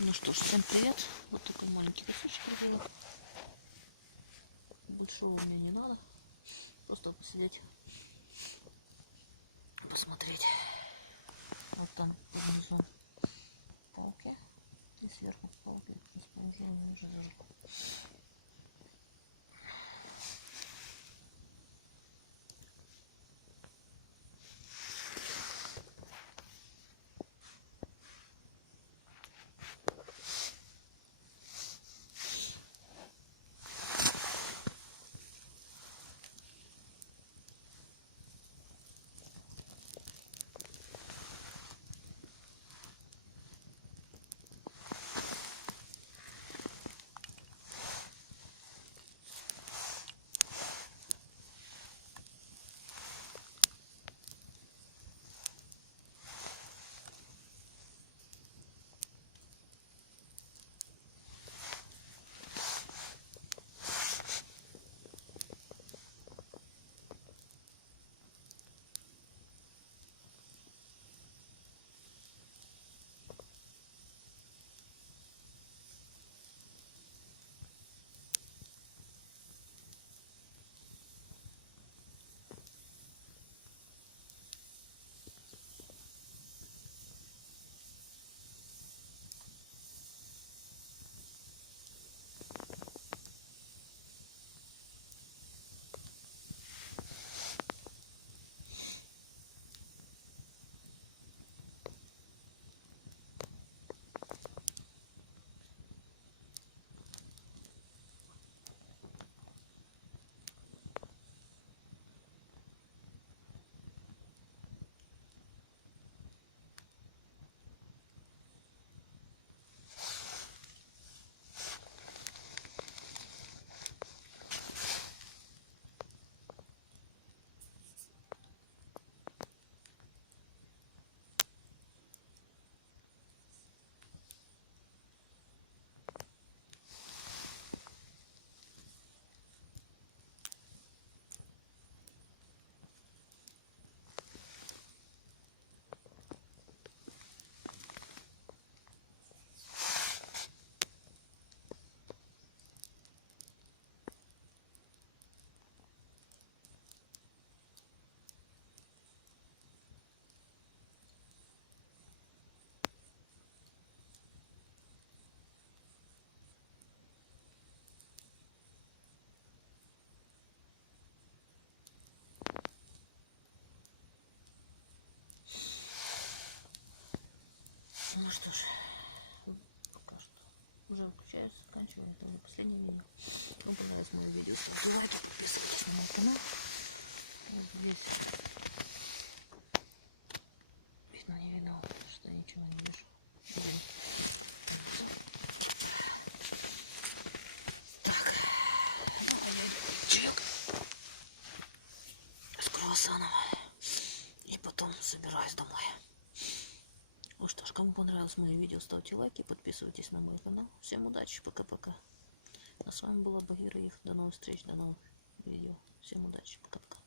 Ну что ж, всем привет. Вот такой маленький кусочек был. Большого мне не надо. Просто посидеть, посмотреть. Вот там внизу палки. И сверху палки. Уже не вижу даже. Ну что ж, пока что уже выключаюсь, заканчиваем. Это мое последнее видео. Вам понравилось мое видео, ставьте лайки, подписывайтесь на мой канал. Здесь видно, не видно, что я ничего не вижу. Так, чек с круассаном. И потом собираюсь домой. Ну что ж, кому понравилось мое видео, ставьте лайки, подписывайтесь на мой канал. Всем удачи, пока-пока. А с вами была Багира Их. До новых встреч, до новых видео. Всем удачи, пока-пока.